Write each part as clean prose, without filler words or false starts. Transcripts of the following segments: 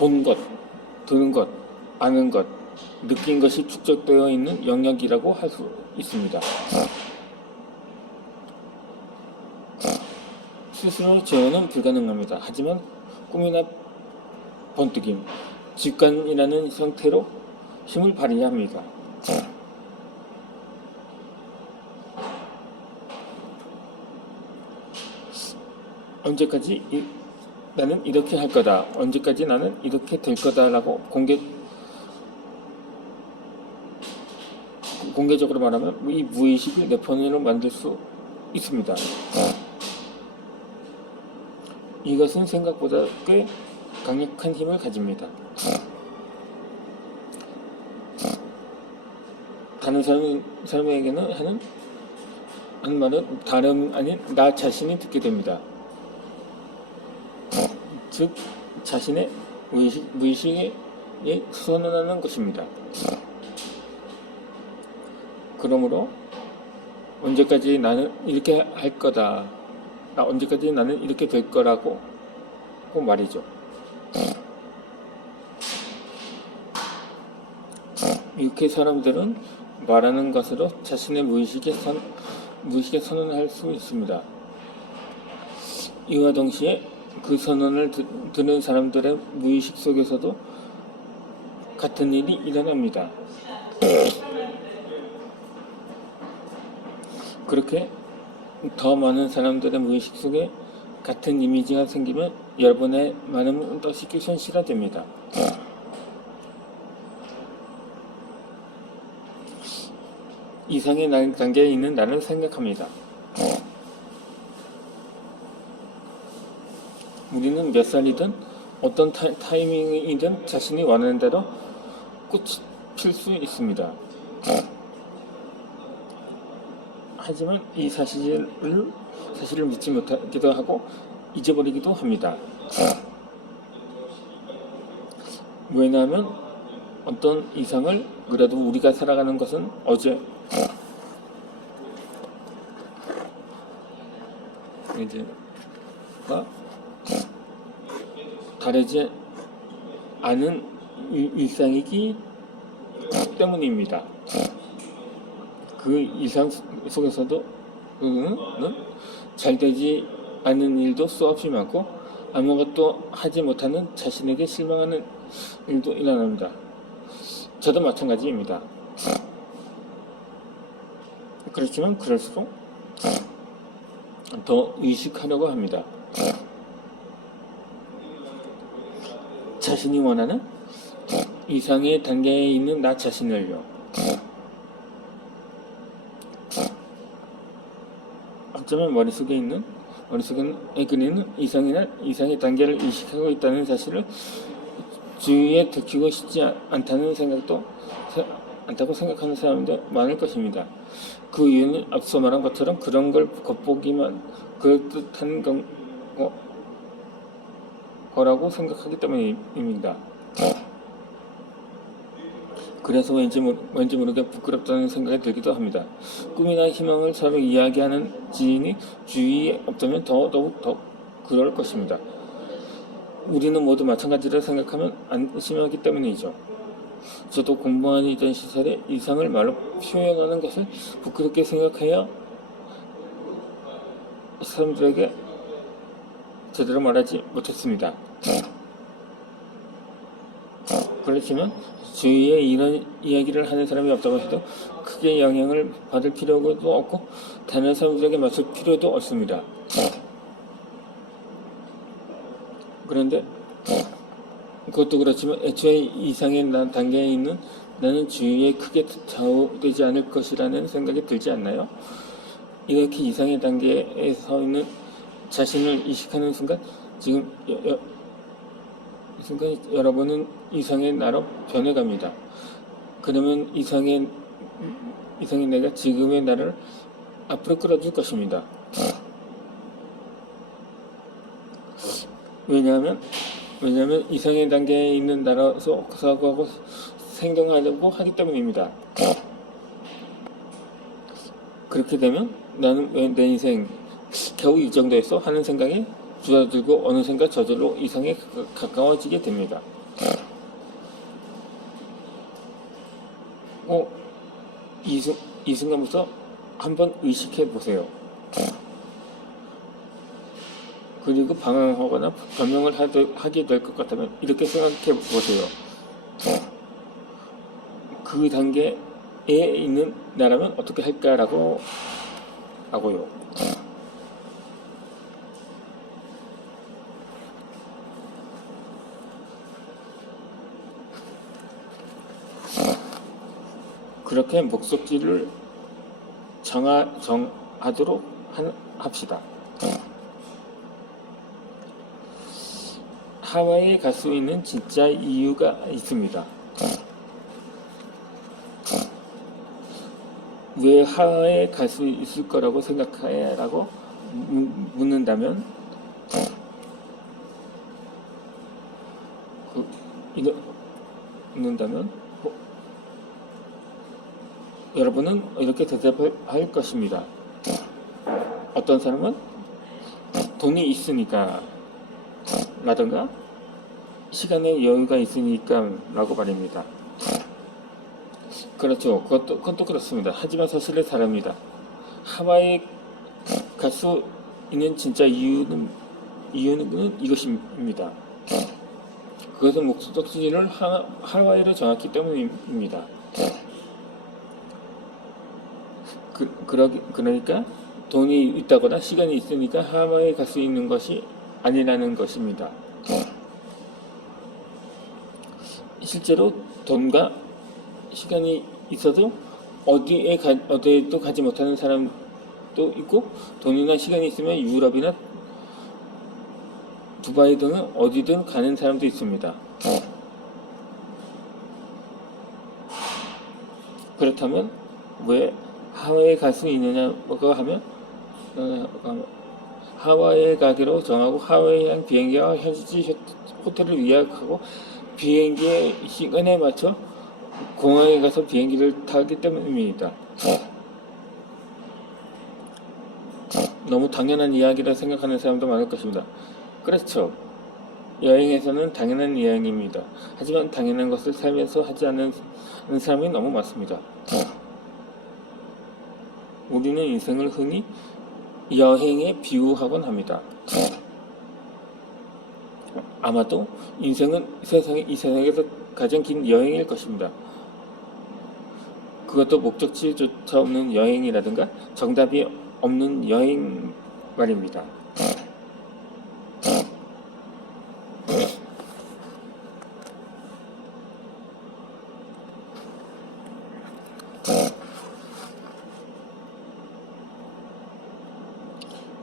본 것, 들은 것, 아는 것, 느낀 것이 축적되어 있는 영역이라고 할 수 있습니다. 스스로 제어는 불가능합니다. 하지만 꿈이나 번뜩임, 직관이라는 형태로 힘을 발휘해야 합니다. 언제까지 나는 이렇게 할 거다, 언제까지 나는 이렇게 될 거다라고 공개적으로 말하면 이 무의식을 내 편으로 만들 수 있습니다. 이것은 생각보다 꽤 강력한 힘을 가집니다. 다른 사람에게는 하는 말은 다름 아닌 나 자신이 듣게 됩니다. 즉 자신의 무의식에 선언하는 것입니다. 그러므로 언제까지 나는 이렇게 할 거다, 언제까지 나는 이렇게 될 거라고 말이죠. 이렇게 사람들은 말하는 것으로 자신의 무의식에 선언할 수 있습니다. 이와 동시에 그 선언을 듣는 사람들의 무의식 속에서도 같은 일이 일어납니다. 그렇게 더 많은 사람들의 무의식 속에 같은 이미지가 생기면 여러분의 많은 것이 현실화됩니다. 이상의 단계에 있는 나를 생각합니다. 우리는 몇 살이든 어떤 타이밍이든 자신이 원하는 대로 꽃이 필 수 있습니다. 하지만 이 사실을 믿지 못하기도 하고 잊어버리기도 합니다. 왜냐하면 어떤 이상을, 그래도 우리가 살아가는 것은 어제와 다르지 않은 일상이기 때문입니다. 그 일상 속에서도 잘 되지 않는 일도 수없이 많고 아무것도 하지 못하는 자신에게 실망하는 일도 일어납니다. 저도 마찬가지입니다. 그렇지만 그럴수록 더 의식하려고 합니다. 자신이 원하는 이상의 단계에 있는 나 자신을요. 어쩌면 머릿속에 그리는 이상의 단계를 의식하고 있다는 사실을 주위에 들키고 싶지 않다고 생각하는 사람도 많을 것입니다. 그 이유는 앞서 말한 것처럼 그런 걸 겉보기만 그럴듯한 거라고 생각하기 때문입니다. 그래서 왠지 모르게 부끄럽다는 생각이 들기도 합니다. 꿈이나 희망을 서로 이야기하는 지인이 주위에 없다면 더욱 그럴 것입니다. 우리는 모두 마찬가지라 생각하면 안심하기 때문이죠. 저도 공부하던 시절에 이상을 말로 표현하는 것을 부끄럽게 생각하여 사람들에게 제대로 말하지 못했습니다. 그렇지만 주위에 이런 이야기를 하는 사람이 없다고 해도 크게 영향을 받을 필요도 없고 다른 사람들에게 맞설 필요도 없습니다. 그런데 그것도 그렇지만 애초에 이상의 단계에 있는 나는 주위에 크게 좌우되지 않을 것이라는 생각이 들지 않나요? 이렇게 이상의 단계에 서 있는 자신을 이식하는 순간 지금 여러분은 이상의 나로 변해갑니다. 그러면 이상의 내가 지금의 나를 앞으로 끌어줄 것입니다. 왜냐하면 이상의 단계에 있는 나라서 사고하고 생각하려고 하기 때문입니다. 그렇게 되면 나는 왜 내 인생 겨우 이 정도에서 하는 생각이 줄어들고 어느샌가 저절로 이상에 가까워지게 됩니다. 이 순간부터 한번 의식해 보세요. 그리고 방황하거나 변명을 하게 될 것 같다면 이렇게 생각해 보세요. 그 단계에 있는 나라면 어떻게 할까라고 하고요. 그렇게 목적지를 정하도록 합시다. 하와이에 갈 수 있는 진짜 이유가 있습니다. 왜 하와이에 갈 수 있을 거라고 생각해? 라고 묻는다면 여러분은 이렇게 대답할 것입니다. 어떤 사람은 돈이 있으니까 라든가 시간의 여유가 있으니까 라고 말입니다. 그렇죠. 그것도 그렇습니다. 하지만 사실은 다릅니다. 하와이에 갈 수 있는 진짜 이유는 이것입니다. 그것은 목적지를 하와이로 정했기 때문입니다. 그러니까 돈이 있다거나 시간이 있으니까 하와이에 갈 수 있는 것이 아니라는 것입니다. 실제로 돈과 시간이 있어도 어디에도 가지 못하는 사람도 있고, 돈이나 시간이 있으면 유럽이나 두바이 등은 어디든 가는 사람도 있습니다. 그렇다면 왜 하와이에 갈 수 있느냐고 하면 하와이에 가기로 정하고 하와이에 향 비행기와 현지 호텔을 예약하고 비행기의 시간에 맞춰 공항에 가서 비행기를 타기 때문입니다. 너무 당연한 이야기라 생각하는 사람도 많을 것입니다. 그렇죠. 여행에서는 당연한 이야기입니다. 하지만 당연한 것을 살면서 하지 않는 사람이 너무 많습니다. 우리는 인생을 흔히 여행에 비유하곤 합니다. 아마도 인생은 이 세상에서 가장 긴 여행일 것입니다. 그것도 목적지조차 없는 여행이라든가 정답이 없는 여행 말입니다.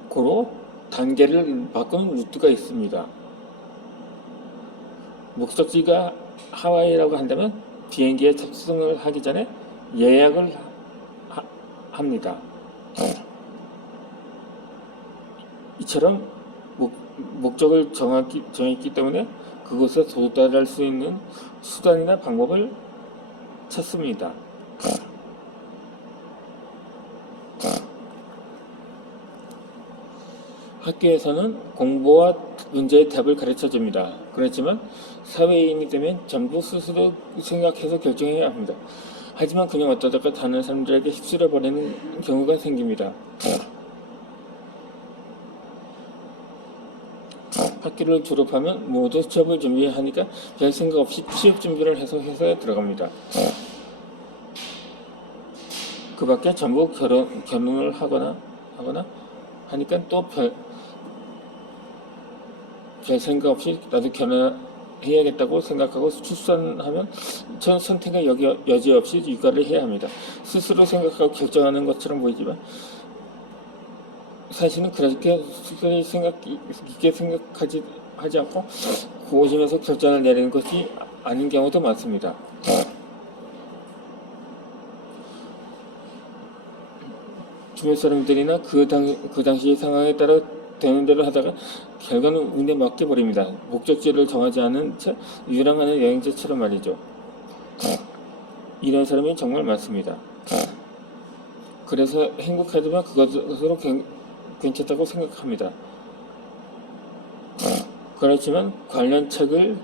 고로 단계를 바꾸는 루트가 있습니다. 목적지가 하와이라고 한다면 비행기에 탑승을 하기 전에 예약을 합니다. 이처럼 목적을 정했기 때문에 그곳에 도달할 수 있는 수단이나 방법을 찾습니다. 학교에서는 공부와 문제의 답을 가르쳐줍니다. 그렇지만 사회인이 되면 전부 스스로 생각해서 결정해야 합니다. 하지만 그냥 어쩌다가 다른 사람들에게 휩쓸려 버리는 경우가 생깁니다. 학교를 졸업하면 모두 취업을 준비하니까 별 생각 없이 취업 준비를 해서 회사에 들어갑니다. 그 밖에 전부 결혼을 하거나 하니까 또 별 생각 없이 나도 결혼해야겠다고 생각하고 출산하면 전 선택의 여지 없이 육아를 해야 합니다. 스스로 생각하고 결정하는 것처럼 보이지만 사실은 그렇게 스스로 깊게 생각하지 않고 고심해서 결정을 내리는 것이 아닌 경우도 많습니다. 주변 사람들이나 그 당시의 상황에 따라 되는 대로 하다가 결과는 운에 맡겨버립니다. 목적지를 정하지 않은 채 유랑하는 여행자처럼 말이죠. 이런 사람이 정말 많습니다. 그래서 행복하지만 그것으로 괜찮다고 생각합니다. 그렇지만 관련 책을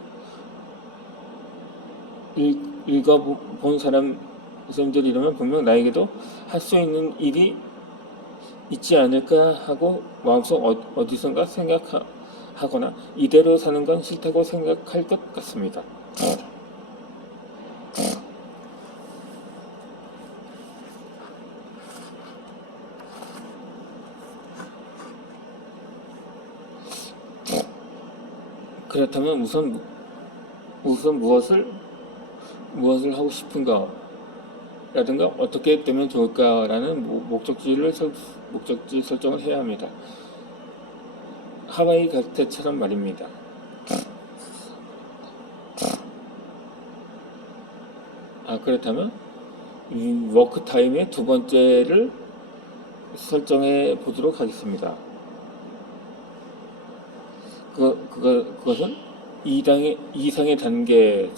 읽어본 사람들이라면 분명 나에게도 할 수 있는 일이 있지 않을까 하고 마음속 어디선가 생각하거나 이대로 사는 건 싫다고 생각할 것 같습니다. 그렇다면 우선 무엇을 하고 싶은가 라든가 어떻게 되면 좋을까라는 목적지 설정을 해야 합니다. 하와이 갈 때처럼 말입니다. 그렇다면 워크 타임의 두 번째를 설정해 보도록 하겠습니다. 그것은 이상의 단계,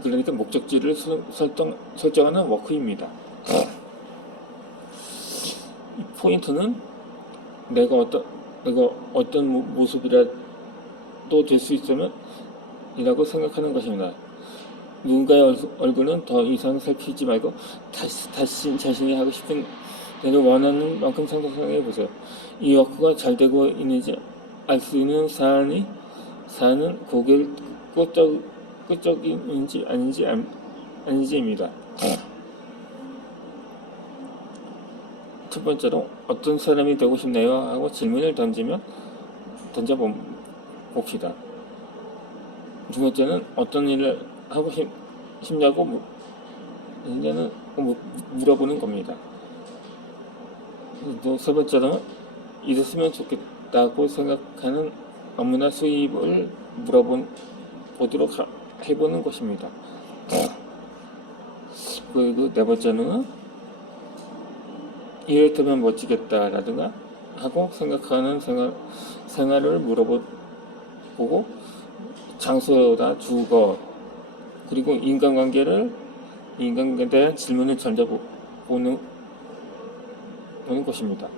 그러니까 목적지를 설정하는 워크입니다. 이 포인트는 내가 어떤 모습이라도 될 수 있으면 이라고 생각하는 것입니다. 누군가의 얼굴은 더 이상 살피지 말고 다시 자신이 하고 싶은 대로 원하는 만큼 생각해 보세요. 이 워크가 잘 되고 있는지 알 수 있는 사안은 고개를 끄적이는지 아닌지입니다. 첫 번째로 어떤 사람이 되고 싶나요? 하고 질문을 던져봅시다. 두 번째는 어떤 일을 하고 싶냐고 물어보는 겁니다. 또 세 번째로는 이랬으면 좋겠다고 생각하는 업무나 수입을 물어보도록 해보는 것입니다. 그리고 네 번째는 이랬다면 멋지겠다라든가 하고 생각하는 생활을 물어보고 장소다 주거 그리고 인간관계에 대한 질문을 던져보는 것입니다.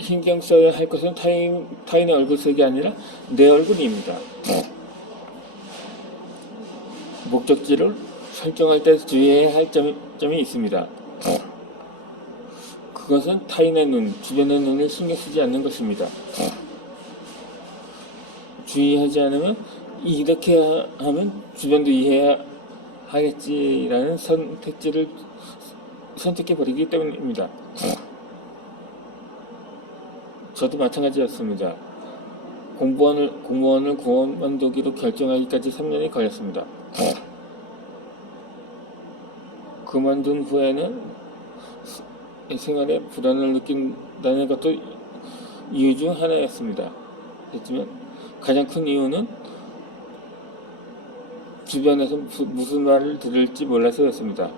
신경 써야 할 것은 타인의 얼굴색이 아니라 내 얼굴입니다. 목적지를 설정할 때 주의해야 할 점이 있습니다. 그것은 타인의 눈, 주변의 눈을 신경 쓰지 않는 것입니다. 주의하지 않으면 이렇게 하면 주변도 이해하겠지라는 선택지를 선택해버리기 때문입니다. 저도 마찬가지였습니다. 공무원을 그만두기로 결정하기까지 3년이 걸렸습니다. 그만둔 후에는 생활에 불안을 느낀다는 것도 이유 중 하나였습니다. 하지만 가장 큰 이유는 주변에서 무슨 말을 들을지 몰라서였습니다.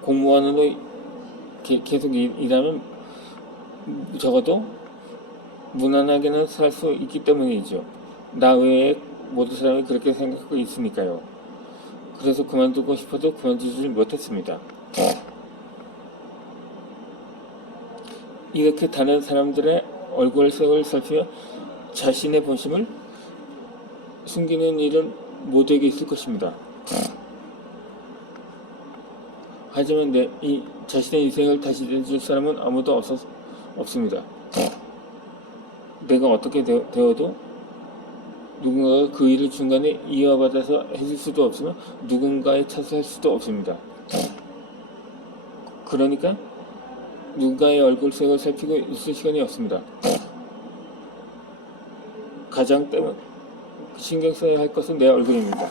공무원으로 계속 일하면 적어도 무난하게는 살 수 있기 때문이죠. 나 외에 모든 사람이 그렇게 생각하고 있으니까요. 그래서 그만두고 싶어도 그만두지 못했습니다. 이렇게 다른 사람들의 얼굴색을 살피며 자신의 본심을 숨기는 일은 모두에게 있을 것입니다. 하지만 자신의 인생을 다시 내줄 사람은 아무도 없습니다. 내가 어떻게 되어도 누군가가 그 일을 중간에 이어받아서 해줄 수도 없으면 누군가의 탓을 할 수도 없습니다. 그러니까 누군가의 얼굴색을 살피고 있을 시간이 없습니다. 가장 신경 써야 할 것은 내 얼굴입니다.